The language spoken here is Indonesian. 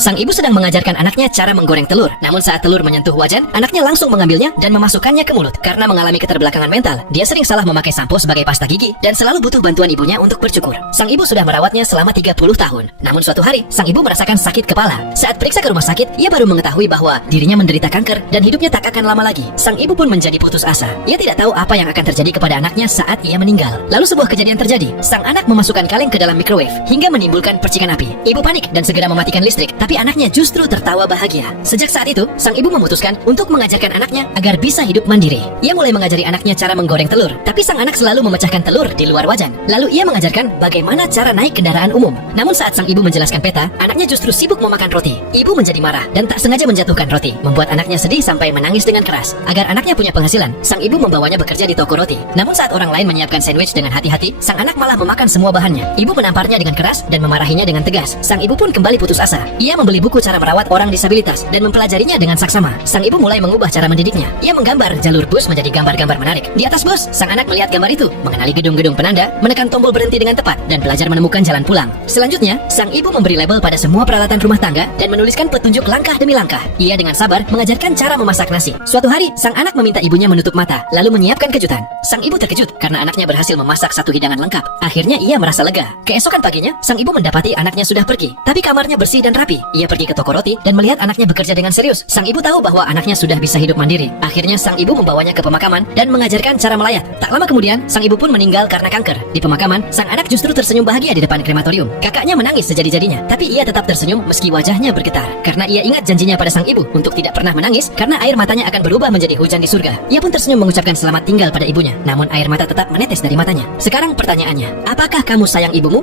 Sang ibu sedang mengajarkan anaknya cara menggoreng telur. Namun saat telur menyentuh wajan, anaknya langsung mengambilnya dan memasukkannya ke mulut. Karena mengalami keterbelakangan mental, dia sering salah memakai sampo sebagai pasta gigi dan selalu butuh bantuan ibunya untuk bercukur. Sang ibu sudah merawatnya selama 30 tahun. Namun suatu hari, sang ibu merasakan sakit kepala. Saat periksa ke rumah sakit, ia baru mengetahui bahwa dirinya menderita kanker dan hidupnya tak akan lama lagi. Sang ibu pun menjadi putus asa. Ia tidak tahu apa yang akan terjadi kepada anaknya saat ia meninggal. Lalu sebuah kejadian terjadi. Sang anak memasukkan kaleng ke dalam microwave hingga menimbulkan percikan api. Ibu panik dan segera mematikan listrik, tapi anaknya justru tertawa bahagia. Sejak saat itu, sang ibu memutuskan untuk mengajarkan anaknya agar bisa hidup mandiri. Ia mulai mengajari anaknya cara menggoreng telur, tapi sang anak selalu memecahkan telur di luar wajan. Lalu ia mengajarkan bagaimana cara naik kendaraan umum. Namun saat sang ibu menjelaskan peta, anaknya justru sibuk memakan roti. Ibu menjadi marah dan tak sengaja menjatuhkan roti, membuat anaknya sedih sampai menangis dengan keras. Agar anaknya punya penghasilan, sang ibu membawanya bekerja di toko roti. Namun saat orang lain menyiapkan sandwich dengan hati-hati, sang anak malah memakan semua bahannya. Ibu menamparnya dengan keras dan memarahinya dengan tegas. Sang ibu pun kembali putus asa. Ia membeli buku cara merawat orang disabilitas dan mempelajarinya dengan saksama. Sang ibu mulai mengubah cara mendidiknya. Ia menggambar jalur bus menjadi gambar-gambar menarik. Di atas bus, sang anak melihat gambar itu, mengenali gedung-gedung penanda, menekan tombol berhenti dengan tepat, dan belajar menemukan jalan pulang. Selanjutnya, sang ibu memberi label pada semua peralatan rumah tangga dan menuliskan petunjuk langkah demi langkah. Ia dengan sabar mengajarkan cara memasak nasi. Suatu hari, sang anak meminta ibunya menutup mata, lalu menyiapkan kejutan. Sang ibu terkejut karena anaknya berhasil memasak satu hidangan lengkap. Akhirnya ia merasa lega. Keesokan paginya, sang ibu mendapati anaknya sudah pergi, tapi kamarnya bersih dan rapi. Ia pergi ke toko roti dan melihat anaknya bekerja dengan serius. Sang ibu tahu bahwa anaknya sudah bisa hidup mandiri. Akhirnya sang ibu membawanya ke pemakaman dan mengajarkan cara melayat. Tak lama kemudian, sang ibu pun meninggal karena kanker. Di pemakaman, sang anak justru tersenyum bahagia di depan krematorium. Kakaknya menangis sejadi-jadinya, tapi ia tetap tersenyum meski wajahnya bergetar. Karena ia ingat janjinya pada sang ibu untuk tidak pernah menangis karena air matanya akan berubah menjadi hujan di surga. Ia pun tersenyum mengucapkan selamat tinggal pada ibunya. Namun air mata tetap menetes dari matanya. Sekarang pertanyaannya, apakah kamu sayang ibumu?